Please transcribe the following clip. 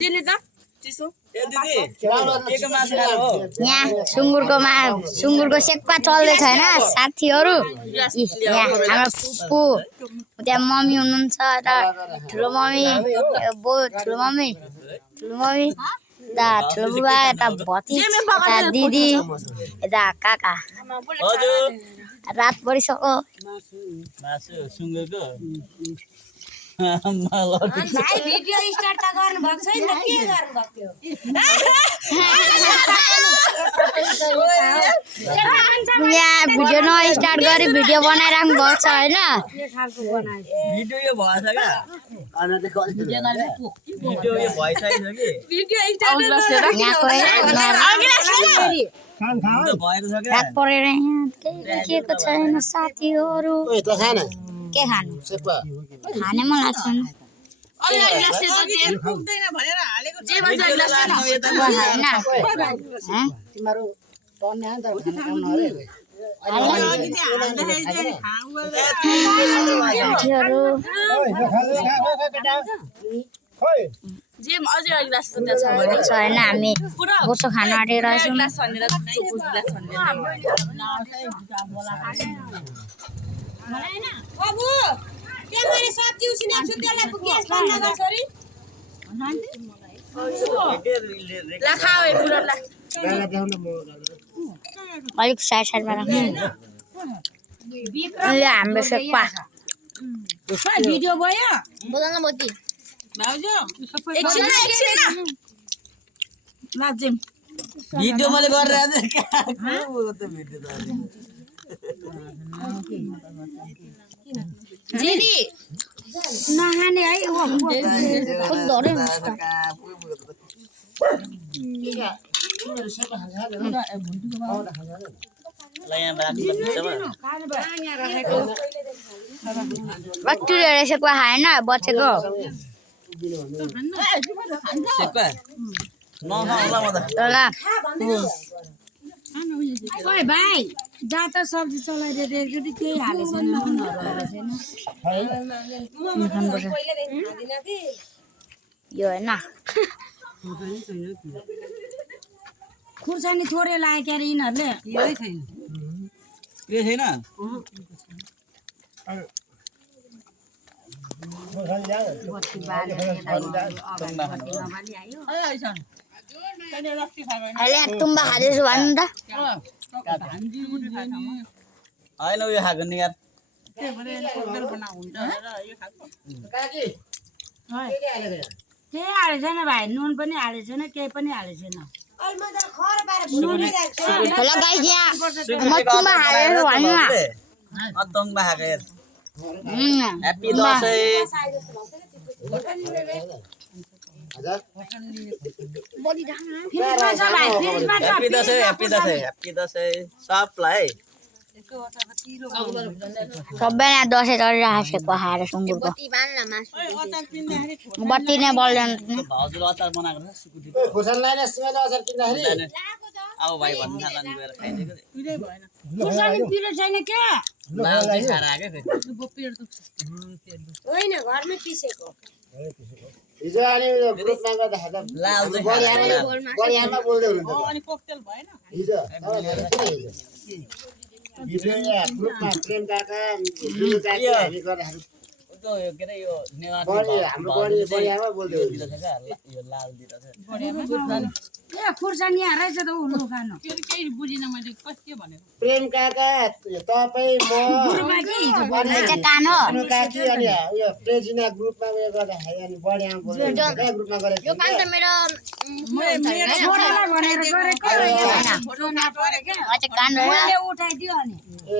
यहाँ सुँगुरको सेक्पा चल्दैछ हैन साथीहरु। यहाँ हाम्रो फुपू त्यहाँ मम्मी हुनुहुन्छ र ठुलो मम्मी दा ठुलो बुबा यता भतिज यता दिदी यता काका। रात परिसक्यो भाइ भिडियो स्टार्ट त गर्नु भएको छैन के गर्नु भएको यहाँ भिडियो न स्टार्ट गरी भिडियो बनाइराख्नु भएको छ हैन। भिडियो यो भएछ क्या भिडियो यो भइसकेछ कि भिडियो स्टार्ट रात परेर यहाँ केही के छैन साथीहरु। के खानु खाने मन लाग्छ नि छैन हामी बोसो खान आँटेर बाबु के मैले सब्जी उसिनेको छु त्यसलाई ग्यास बन्द गर छोरी ला खाऊ ए पुरा ला अलिक साइडमा राख्नु हाम्रो सेक्पा भिडियो भयो बोल्न मोती भाउजू एकछिन लाजिम भिडियो मैले गरिरहेको भिडियो जेनी नहाने है खुद धरे बच्चुले सेक्पा खाएन बचेको ओइ भाइ जा त सब्जी चलाइदिएको कि केही हालेको छैन नुनहरु हालेको छैन यो हैन खुर्सानी थोरै लाग्यो क्यारे यिनीहरूले यही छैन के छैन अहिले तुम्बा खाँदैछु भन्नु त होइन उयो खाएको नि यार केही हालेको छैन भाइ नुन पनि हालेको छैन केही पनि हालेको छैन होला गाइस यहाँ म तुम्बा खाँदैछु भन्नु न अतङ्गमा खाएको यार ह्याप्पी दसैँ ह्याप्पी दसैँ सबलाई सबैलाई दसैँ चलिरहेको सेक्पा खाएर सुँगुरको बत्ती नै बल्दैन भाउजूले अचार बनाएको छ सुकुटी अब भाइ भन्नु थाल्दा नि गएर खाइदिएको खुर्सानी पिरो छैन के लाल चाहिँ खाएर आएको होइन घरमै पिसेको हिजो अनि ग्रुपमा गर्दा लाल बढियामा बोल्दै हुनुहुन्छ अनि कोकटेल भएन हिजो ग्रुपमा प्रेम काका दिनु काकी हामी गर्दाखेरि यो के अरे यो हाम्रो बढियामा बोल्दै हुनुहुन्छ यो लाल दिइरहेछ ए खुर्सानी हारेछ त उल्लु खानु त्यो केही बुझिन मैले के भनेको प्रेम काका तपाई म कानो काकी अनि उयो प्रेजिना ग्रुपमा उयो गर्दाखेरि अनि बढियामा बोल्दै ग्रुपमा गरेको यो पान त मेरो छोरालाई भनेर गरेको कान उठाइदियो अनि ए